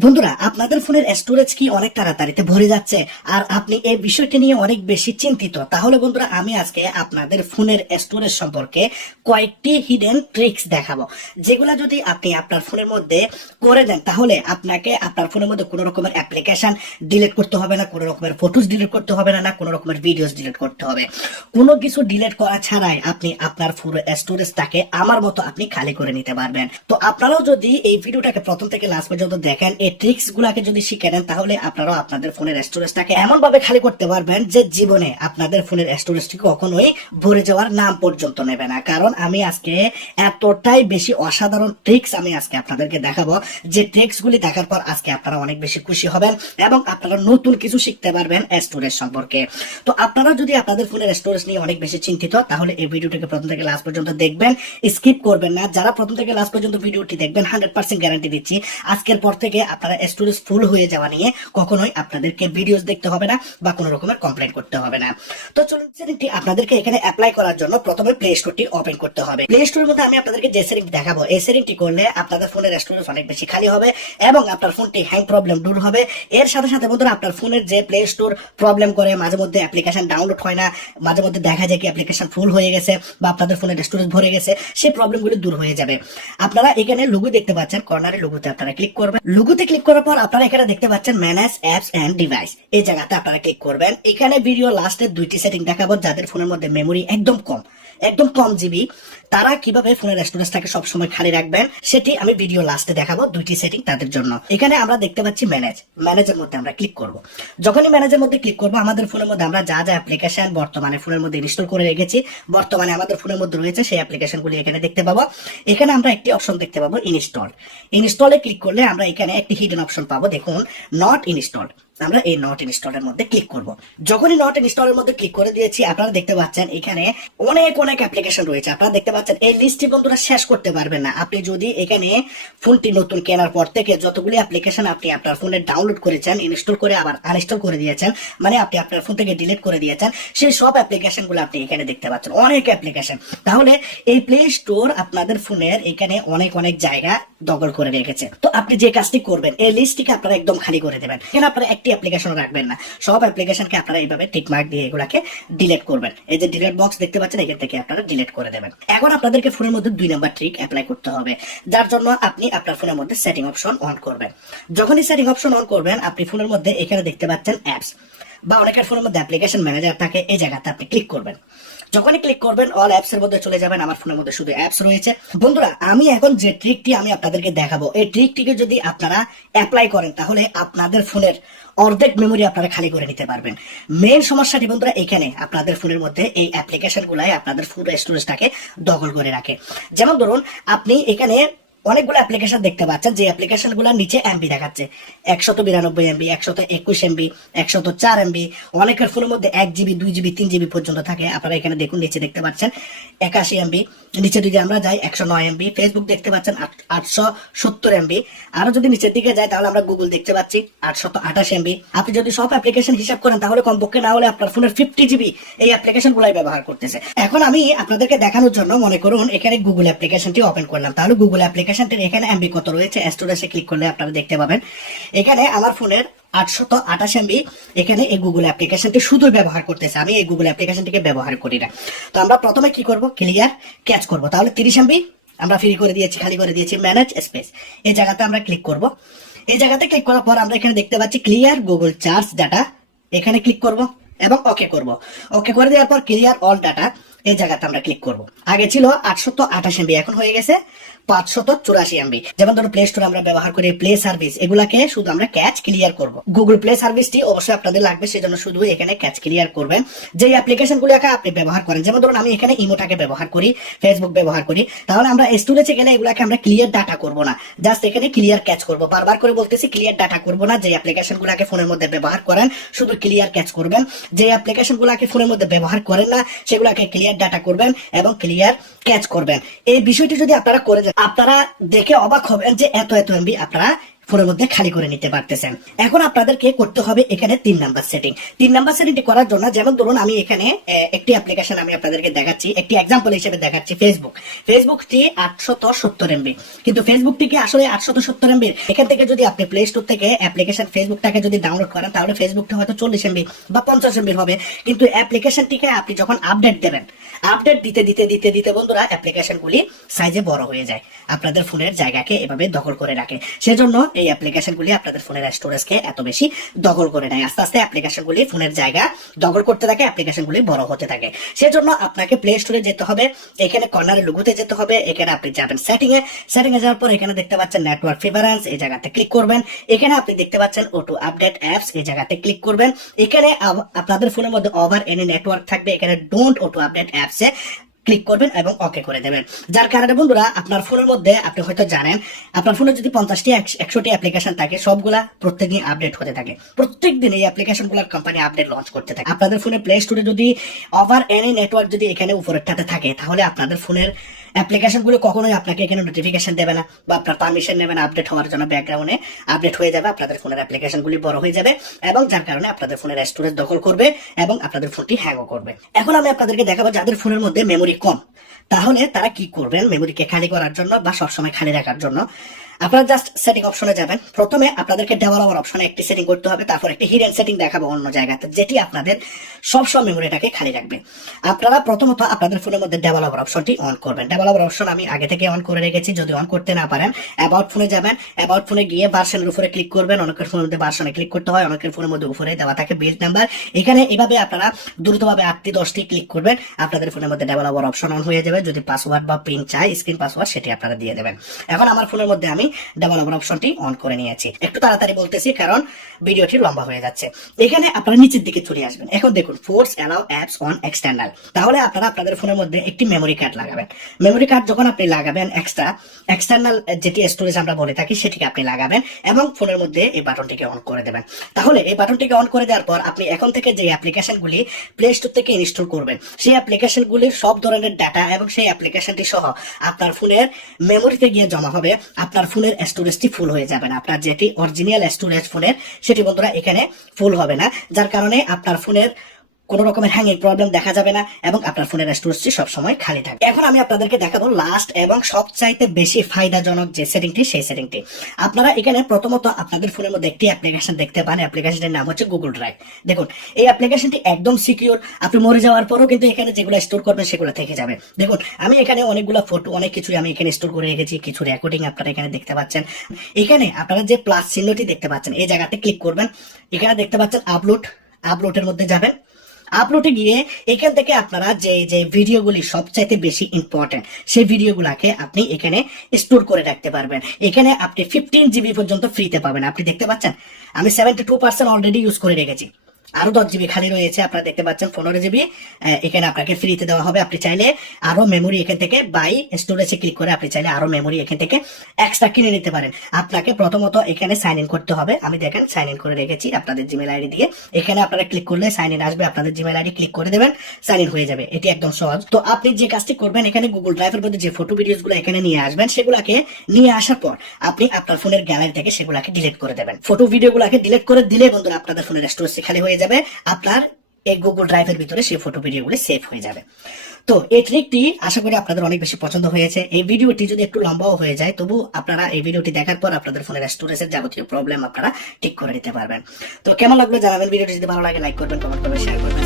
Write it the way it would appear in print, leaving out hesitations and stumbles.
বন্ধুরা, আপনাদের ফোনের স্টোরেজ কি অনেক তাড়াতাড়িতে ভরে যাচ্ছে আর আপনি এই বিষয়টি নিয়ে অনেক বেশি চিন্তিত? তাহলে বন্ধুরা, আমি আজকে আপনাদের ফোনের স্টোরেজ সম্পর্কে কয়েকটি হিডেন ট্রিক্স দেখাবো, যেগুলা যদি আপনি আপনার ফোনের মধ্যে করে দেন তাহলে আপনাকে আপনার ফোনের মধ্যে কোনো রকমের অ্যাপ্লিকেশন ডিলিট করতে হবে না, কোনো রকমের ফটোস ডিলিট করতে হবে না, কোনো রকমের ভিডিওস ডিলিট করতে হবে। কোনো কিছু ডিলিট করা ছাড়াই আপনি আপনার পুরো স্টোরেজটাকে আমার মতো আপনি খালি করে নিতে পারবেন। তো আপনারাও যদি এই ভিডিওটাকে প্রথম থেকে লাস্ট পর্যন্ত দেখেন, এই ট্রিক্স গুলাকে যদি শিখে নেন, তাহলে আপনারাও আপনাদের ফোনের স্টোরেজটাকে এমন ভাবে খালি করতে পারবেন যে জীবনে আপনাদের ফোনের স্টোরেজটি কখনোই ভরে যাওয়ার নাম পর্যন্ত নেবে না। কারণ আমি আজকে এতটাই বেশি অসাধারণ ট্রিক্স আমি আজকে আপনাদেরকে দেখাবো, যে ট্রিক্স গুলি দেখার পর আজকে আপনারা অনেক বেশি খুশি হবেন এবং আপনারা নতুন কিছু শিখতে পারবেন স্টোরেজ সম্পর্কে। তো আপনারা যদি আপনাদের ফোনের স্টোরেজ নিয়ে অনেক বেশি চিন্তিত, তাহলে এই ভিডিওটিকে প্রথম থেকে লাস্ট পর্যন্ত দেখবেন, স্কিপ করবেন না। যারা প্রথম থেকে লাস্ট পর্যন্ত ভিডিওটি দেখবেন, 100% গ্যারান্টি দিচ্ছি আজকের পর থেকে আপনারা স্টোরেজ ফুল হয়ে যাওয়া নিয়ে কখনোই আপনাদেরকে ভিডিওস দেখতে হবে না বা কোনো রকমের কমপ্লেন করতে হবে না। তো চলুন, সেটিংটি আপনাদেরকে এখানে অ্যাপ্লাই করার জন্য প্রথমে প্লে স্টোরটি ওপেন করতে হবে। প্লে স্টোরের মধ্যে আমি আপনাদেরকে যে সেটিং দেখাবো, এই সেটিংটি করলে আপনাদের ফোনের স্টোরেজ অনেক বেশি খালি হবে এবং আপনার ফোনটি হ্যাং প্রবলেম দূর হবে। এর সাথে সাথে বন্ধুরা, আপনার ফোনের যে প্লে স্টোর প্রবলেম করে, মাঝে মধ্যে অ্যাপ্লিকেশন ডাউনলোড হয় না, মাঝে মধ্যে দেখা যায় কি অ্যাপ্লিকেশন ফুল হয়ে গেছে বা আপনাদের ফোনের স্টোরেজ ভরে গেছে, সেই প্রবলেমগুলো দূর হয়ে যাবে। আপনারা এখানে লোগো দেখতে পাচ্ছেন, কর্নারে লোগোতে আপনারা ক্লিক করবেন। লোগোতে ক্লিক করার পর আপনারা এখানে দেখতে পাচ্ছেন ম্যানেজ অ্যাপস এন্ড ডিভাইস, এই জায়গাতে আপনারা ক্লিক করবেন। এখানে ভিডিও লাস্টে দুইটি সেটিং দেখাবো, যাদের ফোনের মধ্যে মেমোরি একদম কম জিবি, তারা কিভাবে ফোনের স্টোরেজটাকে সবসময় খালি রাখবেন সেটি আমি ভিডিও লাস্টে দেখাবো, দুইটি সেটিং তাদের জন্য। এখানে আমরা দেখতে পাচ্ছি ম্যানেজের মধ্যে আমরা ক্লিক করব। যখনই ম্যানেজের মধ্যে ক্লিক করব, আমাদের ফোনের মধ্যে আমরা যা যা অ্যাপ্লিকেশন বর্তমানে ফোনের মধ্যে ইনস্টল করে রেখেছি, বর্তমানে আমাদের ফোনের মধ্যে রয়েছে, সেই অ্যাপ্লিকেশনগুলি এখানে দেখতে পাবো। এখানে আমরা একটি অপশন দেখতে পাবো, ইনস্টলে ক্লিক করলে আমরা এখানে একটি হিডেন অপশন পাবো, দেখুন নট ইনস্টলড। আমরা এই নট ইনস্টলের মধ্যে ক্লিক করব। যখনই নট ইনস্টলের মধ্যে ক্লিক করে দিয়েছি, আপনারা দেখতে পাচ্ছেন এখানে অনেক অ্যাপ্লিকেশন রয়েছে। আপনারা দেখতে পাচ্ছেন এই লিস্টটি বন্ধুরা শেষ করতে পারবেন না। আপনি যদি এখানে ফোনটি নতুন কেনার পর থেকে যতগুলি অ্যাপ্লিকেশন আপনি আপনার ফোনে ডাউনলোড করেছেন, ইনস্টল করে আবার আনইনস্টল করে দিয়েছেন, মানে আপনি আপনার ফোন থেকে ডিলিট করে দিয়েছেন, সেই সব অ্যাপ্লিকেশনগুলো আপনি এখানে দেখতে পাচ্ছেন, অনেক অ্যাপ্লিকেশন। তাহলে এই প্লে স্টোর আপনাদের ফোনের এখানে অনেক জায়গা দখল করে রেখেছে। তো আপনি যে কাজটি করবেন, এই লিস্টটিকে আপনারা একদম খালি করে দেবেন। এখানে আপনারা একটি অ্যাপ্লিকেশন রাখবেন না, সব অ্যাপ্লিকেশনকে আপনারা এইভাবে টিক মার্ক দিয়ে এগুলাকে ডিলিট করবেন। এই যে ডিলিট বক্স দেখতে পাচ্ছেন, এখান থেকে আপনারা ডিলিট করে দেবেন। এখন আপনাদেরকে ফোনের মধ্যে 2 নাম্বার ট্রিক অ্যাপ্লাই করতে হবে, যার জন্য আপনি আপনার ফোনের মধ্যে সেটিং অপশন অন করবেন। যখনই সেটিং অপশন অন করবেন, আপনি ফোনের মধ্যে এখানে দেখতে পাচ্ছেন অ্যাপস, বা অনেকের ফোনের মধ্যে অ্যাপ্লিকেশন ম্যানেজার থাকে, এই জায়গাতে আপনি ক্লিক করবেন। যখনই ক্লিক করবেন, অল অ্যাপস এর মধ্যে চলে যাবেন। আমার ফোনের মধ্যে শুধু অ্যাপস রয়েছে। বন্ধুরা, আমি এখন যে ট্রিকটি আমি আপনাদেরকে দেখাবো, এই ট্রিকটিকে যদি আপনারা অ্যাপ্লাই করেন, তাহলে আপনাদের ফোনের অর্ধেক মেমোরি আপনারা খালি করে নিতে পারবেন। মেইন সমস্যাটি বন্ধুরা এখানে, আপনাদের ফোনের মধ্যে এই অ্যাপ্লিকেশন গুলাই আপনাদের ফুল স্টোরেজটাকে দখল করে রাখে। যেমন ধরুন, আপনি এখানে অনেকগুলো অ্যাপ্লিকেশন দেখতে পাচ্ছেন, যে অ্যাপ্লিকেশন গুলোর নিচে এমবি দেখাচ্ছে 192 এমবি, 121 এমবি, 104 এমবি। অনেকের ফোনের মধ্যে 1 জিবি, 2 জিবি, 3 জিবি পর্যন্ত থাকে। আপনারা এখানে দেখুন, নিচে দেখতে পাচ্ছেন 81 এমবি। নিচে যদি আমরা যাই 109 এমবি। ফেসবুক দেখতে পাচ্ছেন 870 এমবি। আরো যদি নিচের দিকে যাই, তাহলে আমরা গুগল দেখতে পাচ্ছি 828 এমবি। আপনি যদি সব অ্যাপ্লিকেশন হিসাব করেন, তাহলে কমপক্ষে না হলে আপনার ফোনের 50 জিবি এই অ্যাপ্লিকেশন গুলাই ব্যবহার করতেছে। এখন আমি আপনাদেরকে দেখানোর জন্য মনে করুন এখানে গুগল অ্যাপ্লিকেশনটি ওপেন করলাম, তাহলে গুগল অ্যাপ্লিকেশনটির এখানে এমবি কত রয়েছে, স্টোরেজে ক্লিক করলে আপনারা দেখতে পাবেন এখানে আমার ফোনের 828 এমবি। এখানে এই গুগল অ্যাপ্লিকেশনটি শুধু ব্যবহার করতেছে, আমি এই গুগল অ্যাপ্লিকেশনটিকে ব্যবহার করি না। তো আমরা প্রথমে কি করব, ক্লিয়ার ক্যাচ করব। তাহলে 30 এমবি আমরা ফ্রি করে দিয়েছি, খালি করে দিয়েছি। ম্যানেজ স্পেস, এই জায়গাতে আমরা ক্লিক করব। এই জায়গাতে ক্লিক করার পর আমরা এখানে দেখতে পাচ্ছি ক্লিয়ার গুগল চার্জ ডাটা, এখানে ক্লিক করব এবং ওকে করব। ওকে করে দেওয়ার পর ক্লিয়ার অল ডাটা, এই জায়গাতে আমরা ক্লিক করব। আগে ছিল 828 এমবি, এখন হয়ে গেছে 584 এমবি। যেমন ধরো প্লে স্টোর আমরা ব্যবহার করি, প্লে সার্ভিস, এগুলাকে শুধু আমরা ক্যাচ ক্লিয়ার করব। গুগল প্লে সার্ভিসটি অবশ্যই আপনাদের লাগবে, সেজন্য শুধু এখানে ক্যাচ ক্লিয়ার করবেন। যে অ্যাপ্লিকেশন গুলোকে আপনি ব্যবহার করেন, যেমন ধরুন আমি এখানে ইমোটাকে ব্যবহার করি, ফেসবুক ব্যবহার করি, তাহলে আমরা স্টোরেজে গেলে এগুলাকে আমরা ক্লিয়ার ডাটা করব না, জাস্ট এখানে ক্লিয়ার ক্যাচ করব। বারবার করে বলতেছি, ক্লিয়ার ডাটা করব না। যে অ্যাপ্লিকেশন গুলাকে ফোনের মধ্যে ব্যবহার করেন, শুধু ক্লিয়ার ক্যাচ করবেন। যে অ্যাপ্লিকেশন গুলাকে ফোনের মধ্যে ব্যবহার করেন না, সেগুলাকে ক্লিয়ার ডাটা করবেন এবং ক্লিয়ার ক্যাচ করবেন। এই বিষয়টি যদি আপনারা করে যান, আপনারা দেখে অবাক হবেন যে এত এমবি আপনারা ফোনের মধ্যে খালি করে নিতে পারতেছেন। এখন আপনাদেরকে করতে হবে এখানে 3 নাম্বার সেটিং। 3 নাম্বার সেটিংটি করার জন্য যেমন ধরুন আমি এখানে একটি অ্যাপ্লিকেশন আমি আপনাদেরকে দেখাচ্ছি, একটি এক্সাম্পল হিসেবে দেখাচ্ছি। ফেসবুকটি 870 MB, কিন্তু ফেসবুকটিকে আসলে 870 MB। এখান থেকে যদি আপনি প্লে স্টোর থেকে অ্যাপ্লিকেশন ফেসবুকটাকে যদি ডাউনলোড করেন তাহলে ফেসবুকটা হয়তো 40 MB বা 50 MB হবে, কিন্তু অ্যাপ্লিকেশনটিকে আপনি যখন আপডেট দেবেন, আপডেট দিতে দিতে দিতে দিতে বন্ধুরা অ্যাপ্লিকেশনগুলি সাইজে বড় হয়ে যায়, আপনাদের ফোনের জায়গাকে এভাবে দখল করে রাখে। সেজন্য এই অ্যাপ্লিকেশনগুলি আপনাদের ফোনের স্টোরেজকে এত বেশি দখল করে নেয়। আস্তে আস্তে অ্যাপ্লিকেশনগুলি ফোনের জায়গা দখল করতে থাকে, অ্যাপ্লিকেশনগুলি বড় হতে থাকে। সেজন্য আপনাকে প্লে স্টোরে যেতে হবে, এখানে কর্নারে লোগোতে যেতে হবে, এখানে আপনি যাবেন সেটিং এ যাওয়ার পর এখানে দেখতে পাচ্ছেন নেটওয়ার্ক প্রিফারেন্স, এই জায়গাতে ক্লিক করবেন। এখানে আপনি দেখতে পাচ্ছেন অটো আপডেট অ্যাপস, এই জায়গাতে ক্লিক করবেন। এখানে আপনাদের ফোনের মধ্যে ওভার এনি নেটওয়ার্ক থাকবে, এখানে ডোন্ট অটো আপডেট অ্যাপসে ক্লিক করবেন এবং ওকে করে দেবেন। যার কারণে বন্ধুরা আপনার ফোনের মধ্যে, আপনি হয়তো জানেন আপনার ফোনে যদি 50টি 100টি অ্যাপ্লিকেশন থাকে, সবগুলা প্রত্যেকদিন আপডেট হতে থাকে। প্রত্যেকদিন এই অ্যাপ্লিকেশনগুলোর কোম্পানি আপডেট লঞ্চ করতে থাকে। আপনাদের ফোনে প্লে স্টোরে যদি ওভার এনি নেটওয়ার্ক যদি এখানে উপরেরটাতে থাকে, তাহলে আপনাদের ফোনের অ্যাপ্লিকেশনগুলো কখনোই আপনাকে এখানে নোটিফিকেশন দেবে না বা আপনার পারমিশন নেবে না আপডেট হওয়ার জন্য। ব্যাকগ্রাউন্ডে আপডেট হয়ে যাবে, আপনাদের ফোনের অ্যাপ্লিকেশনগুলি বড় হয়ে যাবে এবং যার কারণে আপনাদের ফোনের স্টোরেজ দখল করবে এবং আপনাদের ফোনটি হ্যাংও করবে। এখন আমি আপনাদেরকে দেখাবো যাদের ফোনের মধ্যে মেমোরি কম, তাহলে তারা কি করবেন মেমোরিকে খালি করার জন্য বা সবসময় খালি রাখার জন্য। আপনারা জাস্ট সেটিং অপশনে যাবেন। প্রথমে আপনাদেরকে ডেভেলপার অপশনে একটি সেটিং করতে হবে, তারপর একটি হিডেন সেটিং দেখাবো অন্য জায়গাতে, যেটি আপনাদের সবসময় মেমোরিটাকে খালি রাখবে। আপনারা প্রথমত আপনাদের ফোনের মধ্যে ডেভেলপার অপশনটি অন করবেন। ডেভেলপার অপশন আমি আগে থেকে অন করে রেখেছি, যদি অন করতে না পারেন অ্যাবাউট ফোনে যাবেন। অ্যাবাউট ফোনে গিয়ে ভার্সনের উপরে ক্লিক করবেন। অনেকের ফোনের মধ্যে ভার্সনে ক্লিক করতে হয়, অনেকের ফোনের মধ্যে উপরে দেওয়া থাকে বিল্ড নাম্বার। এখানে এভাবে আপনারা দ্রুতভাবে 8টি 10টি ক্লিক করবেন, আপনাদের ফোনের মধ্যে ডেভেলপার অপশন অন হয়ে যাবে। যদি পাসওয়ার্ড বা পিন চাই, স্ক্রিন পাসওয়ার্ড, সেটি আপনারা দিয়ে দেবেন। এখন আমার ফোনের মধ্যে আমি ডেভেলপার অপশনটি অন করে নিয়েছি। একটু তাড়াতাড়ি বলতেছি কারণ ভিডিওটি লম্বা হয়ে যাচ্ছে। এখানে আপনারা নিচের দিকে চলে আসবেন। এখন দেখুন force allow apps on external. তাহলে আপনারা আপনাদের ফোনের মধ্যে একটি মেমোরি কার্ড লাগাবেন। মেমোরি কার্ড যখন আপনি লাগাবেন, এক্সটার্নাল যেটি স্টোরেজ আমরা বলে থাকি সেটিকে আপনি লাগাবেন এবং ফোনের মধ্যে এই বাটনটিকে অন করে দেবেন। তাহলে এই বাটনটিকে অন করে দেওয়ার পর আপনি এখন থেকে যে অ্যাপ্লিকেশনগুলি প্লে স্টোর থেকে ইনস্টল করবেন, সেই অ্যাপ্লিকেশনগুলির সব ধরনের ডাটা এবং সেই অ্যাপ্লিকেশনটি সহ আপনার ফোনের মেমোরিতে গিয়ে জমা হবে। আপনার ফোনের স্টোরেজটি ফুল হয়ে যাবে না। আপনার যেটি অরিজিনাল স্টোরেজ ফোনের, সেটি বন্ধুরা এখানে ফুল হবে না, যার কারণে আপনার ফোনের কোনো রকমের হ্যাঙ্গিং প্রবলেম দেখা যাবে না এবং আপনার ফোনের স্টোরেজটি সবসময় খালি থাকবে। এখন আমি আপনাদেরকে দেখাবো লাস্ট এবং সবচাইতে বেশি ফায়দাজনক যে সেটিংটি, সেই সেটিংটি। আপনারা এখানে প্রথমত আপনাদের ফোনের মধ্যে একটি অ্যাপ্লিকেশন দেখতে পান, অ্যাপ্লিকেশনের নাম হচ্ছে গুগল ড্রাইভ। দেখুন এই অ্যাপ্লিকেশনটি একদম সিকিউর, আপনি মরে যাওয়ার পরও কিন্তু এখানে যেগুলো স্টোর করবেন সেগুলো থেকে যাবে। দেখুন আমি এখানে অনেকগুলো ফটো, অনেক কিছুই আমি এখানে স্টোর করে রেখেছি, কিছু রেকর্ডিং আপনারা এখানে দেখতে পাচ্ছেন। এখানে আপনারা যে প্লাস চিহ্নটি দেখতে পাচ্ছেন, এই জায়গাতে ক্লিক করবেন। এখানে দেখতে পাচ্ছেন আপলোডের মধ্যে যাবেন। আপলোডে গিয়ে এখান থেকে আপনারা যে ভিডিওগুলি সবচাইতে বেশি ইম্পর্টেন্ট, সেই ভিডিওগুলোকে আপনি এখানে স্টোর করে রাখতে পারবেন। এখানে আপনি 15 GB পর্যন্ত ফ্রিতে পাবেন। আপনি দেখতে পাচ্ছেন আমি 72% অলরেডি ইউজ করে রেখেছি, আরো 10 GB খালি রয়েছে। আপনারা দেখতে পাচ্ছেন 15 GB এখানে আপনাকে ফ্রিতে দেওয়া হবে। আপনি চাইলে আরো মেমোরি এখান থেকে বাই স্টোরেজে ক্লিক করে আপনি চাইলে আরো মেমোরি এখান থেকে এক্সট্রা কিনে নিতে পারেন। আপনাকে প্রথমত এখানে সাইন ইন করতে হবে। আমি দেখেন সাইন ইন করে রেখেছি আপনাদের জিমেল আইডি দিয়ে। এখানে আপনারা ক্লিক করলে সাইন ইন আসবে, আপনাদের জিমেল আইডি ক্লিক করে দেবেন, সাইন ইন হয়ে যাবে। এটি একদম সহজ। তো আপনি যে কাজটি করবেন, এখানে গুগল ড্রাইভের মধ্যে যে ফটো ভিডিওস গুলো এখানে নিয়ে আসবেন, সেগুলাকে নিয়ে আসার পর আপনি আপনার ফোনের গ্যালারি থেকে সেগুলাকে ডিলিট করে দেবেন। ফটো ভিডিও গুলাকে ডিলিট করে দিলে বন্ধুরা আপনাদের ফোনের স্টোরেজ খালি হয়ে যাবে, আপনার এই গুগল ড্রাইভের ভিতরে সেই ফটো ভিডিওগুলো সেভ হয়ে যাবে। তো এই ট্রিকটি আশা করি আপনাদের অনেক বেশি পছন্দ হয়েছে। এই ভিডিওটি যদি একটু লম্বাও হয়ে যায়, তবু আপনারা এই ভিডিওটি দেখার পর আপনাদের ফোনের স্টোরেজের যাবতীয় প্রবলেম আপনারা ঠিক করে নিতে পারবেন। তো কেমন লাগলো জানাবেন। ভিডিওটি যদি ভালো লাগে লাইক করবেন, কমেন্ট করবেন, শেয়ার করবেন।